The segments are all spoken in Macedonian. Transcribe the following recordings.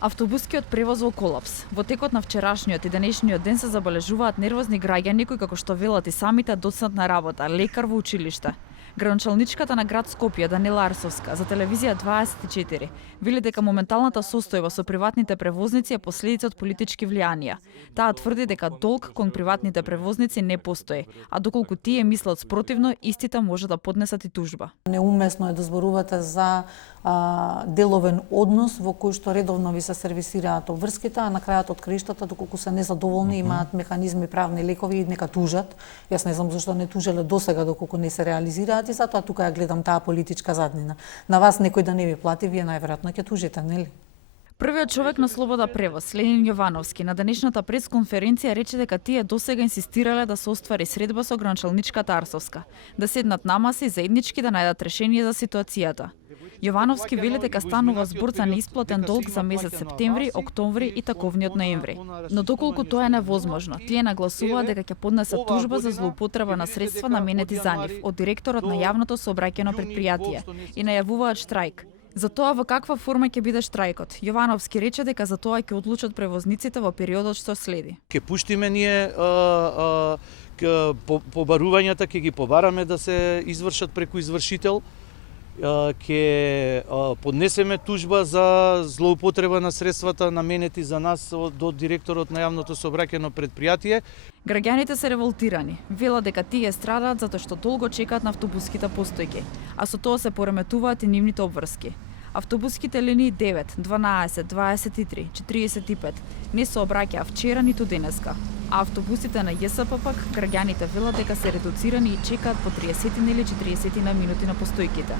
Автобускиот превоз во колапс. Во текот на вчерашниот и денешниот ден се забележуваат нервозни граѓани кои, како што велат и самите, доцнат на работа, лекар во училиште. Градоначалничката на град Скопје, Данила Арсовска, за телевизија 24, вели дека моменталната состојба со приватните превозници е последица од политички влијанија. Таа тврди дека долг кон приватните превозници не постои, а доколку тие мислат спротивно, истите може да поднесат и тужба. Неумесно е да зборувате за деловен однос во кој што редовно ви се сервисираат обврските, а на крајот од краиштата, доколку се незадоволни, имаат механизми, правни лекови и нека тужат. Јас не знам зашто не тужеле досега доколку не се реализираат и затоа тука ја гледам таа политичка заднина. На вас некој да не ви плати, вие најверојатно ќе тужите, нели? Првиот човек на Слобода превоз, Ленин Јовановски, на денешната пресконференција рече дека тие досега инсистирале да се оствари средба со градоначалничката Арсовска, да седнат на маси заеднички да најдат решение за ситуацијата. Јовановски вели дека станува збор за неисплатен долг за месец септември, октомври и таковниот ноември. Но доколку тоа е невозможно, тие нагласуваат дека ќе поднесат тужба за злоупотреба на средства наменети за нив од директорот на јавното сообраќајно предпријатие и најавуваат штрајк. За тоа во каква форма ќе биде штрајкот, Јовановски рече дека за тоа ќе одлучат превозниците во периодот што следи. Ќе пуштиме ние побарувањата, ќе ги побараме да се извршат преку извршител, ќе поднесеме тужба за злоупотреба на средствата наменети за нас до директорот на јавното сообраќајно предпријатие. Граѓаните се револтирани, велат дека тие страдаат затоа што долго чекаат на автобуските постојки, а со тоа се пореметуваат и нивните обврски. Автобуските линии 9, 12, 23, 45 не се обраќаа вчера ниту денеска, а автобусите на ЈСП пак граѓаните велат дека се редуцирани и чекаат по 30 или 40 на минути на постојките.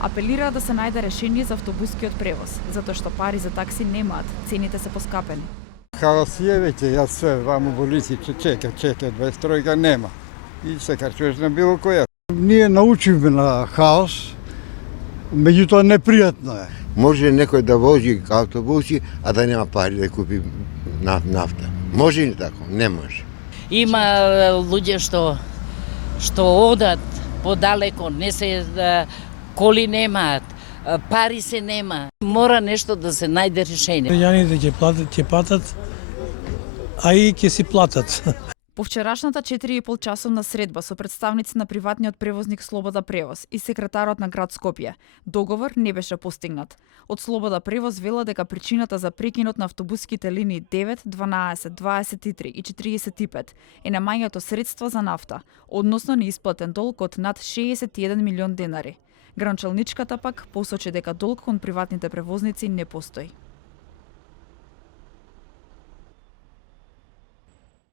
Апелираат да се најде решение за автобускиот превоз, затоа што пари за такси немаат, цените се поскапени. Хаос е веќе, јас све ваму во Лисич чека, 23 нема. И се карчуваш на било која. Ние научивме на хаос, меѓутоа непријатно е. Може некој да вози автобуси, а да нема пари да купи нафта. Може ли тако? Не може. Има луѓе што одат подалеко, не се коли немаат, пари се нема. Мора нешто да се најде решение. Граѓаните ќе платат, а и ќе си платат. По вчерашната 4,5 часовна средба со представници на приватниот превозник Слобода превоз и секретарот на град Скопје, договор не беше постигнат. Од Слобода превоз вела дека причината за прекинот на автобуските линии 9, 12, 23 и 45 е немањето средства за нафта, односно неисплатен долг од над 61 милион денари. Градоначалничката пак посочи дека долг кон приватните превозници не постои.